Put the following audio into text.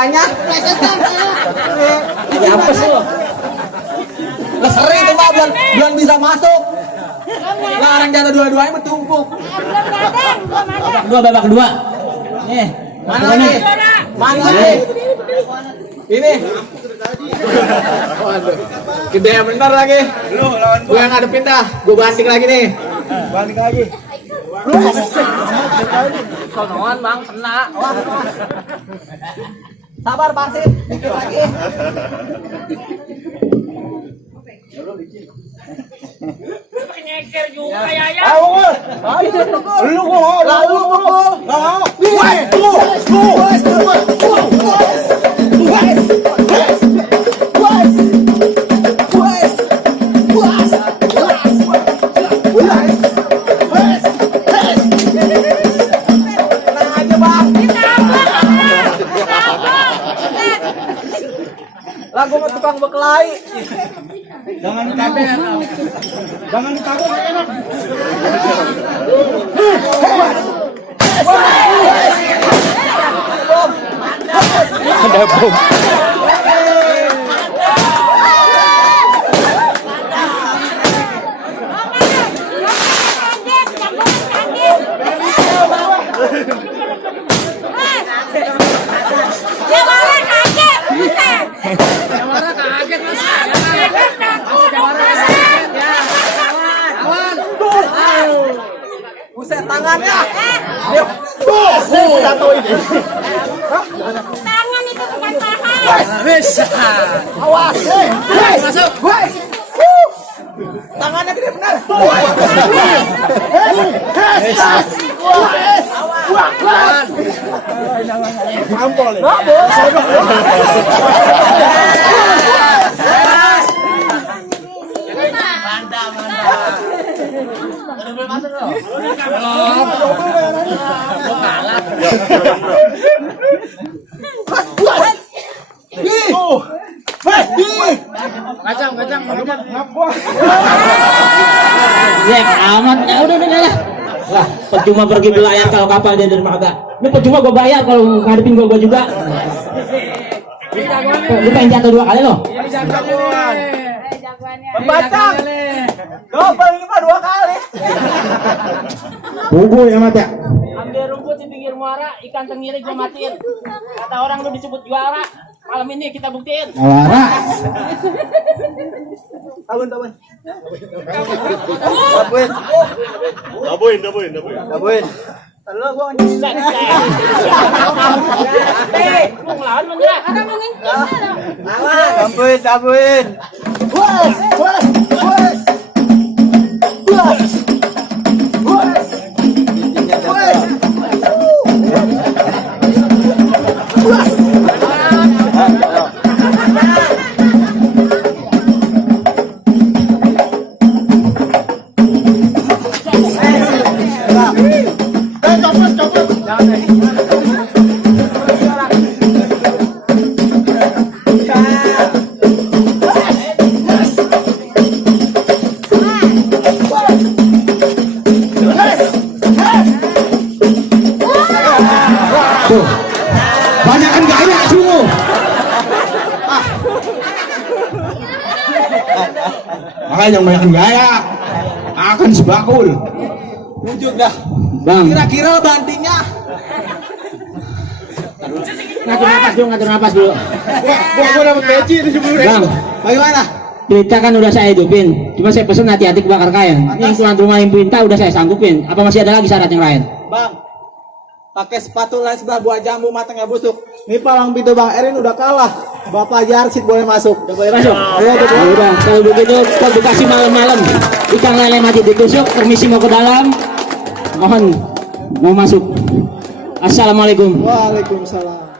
dua-duanya. Ya apa sih lo? Lah sering itu mah belum bisa masuk. Lah orang jatuh dua-duanya bertumpuk. Babak kedua. Nih, Mana lagi? Mana lagi? Ini. Waduh. Gede bener lagi. Lu lawan Gue yang ngadepin dah. Gue banting lagi nih. balik lagi. Sonoan bang, kena. Sabar Parsit, dikit lagi. Nyeker juga ya. Lu mau lalu Lagu sama tukang berkelahi. jangan takut. Jangan takut enak. ada bom. Buset tangannya. Jatuh ini. Tangan itu bukan paha. Awas. Masuk. Tangannya gede benar. Ampol ya. Ya amat. Ya udah lah. Wah, percuma pergi belayar kalau kapal dia dari kagak. Ini percuma gua bayar kalau ngadepin gua juga. Lu pengen jatuh 2 kali loh. Batang. Double ini mah 2 kali. Bubu ya mata. Ambil rumput di pinggir muara, ikan tenggiri gua matiin. Kata orang lu disebut juara. Malam ini kita buktiin. Awara. Tabun. Tabuin. Lu gua Lu ngelawan lu enggak? Ada mengincar. Tabuin. Tuh. Banyakan gaya sungguh. Makanya yang banyak gaya akan sebakul. Tunjuk dah. Bang, Kira-kira bantingnya. ngatur napas dulu. Gua dapat peci 70.000. Bang, Bagaimana? perintah kan udah saya hidupin. Cuma saya pesen hati-hati kebakar kain. Ini yang tuan rumah yang perintah udah saya sanggupin. Apa masih ada lagi syarat yang lain? Bang, pakai sepatu lain sebelah buah jambu matangnya busuk. Ini palang pintu Bang Erin udah kalah. Bapak Jarsid boleh masuk. Udah boleh masuk? Udah, kalau begitu kalau dikasih malam-malam ikan lele mati ditusuk, permisi mau ke dalam. Mohon mau masuk. Assalamualaikum. Waalaikumsalam.